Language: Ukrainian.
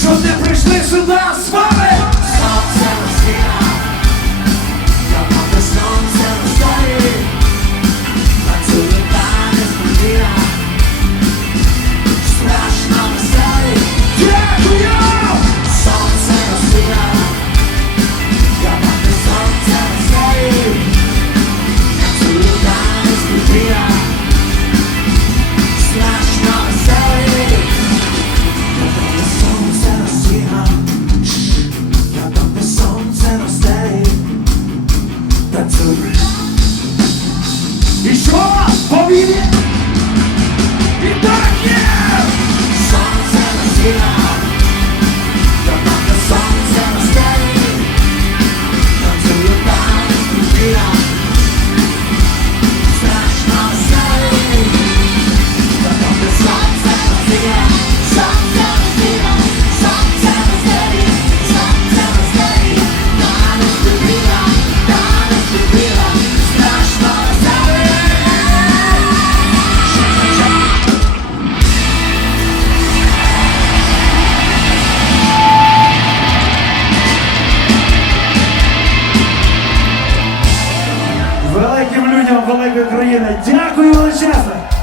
що не прийшли сюди з. маленьким людям великої країни. Дякую величезно!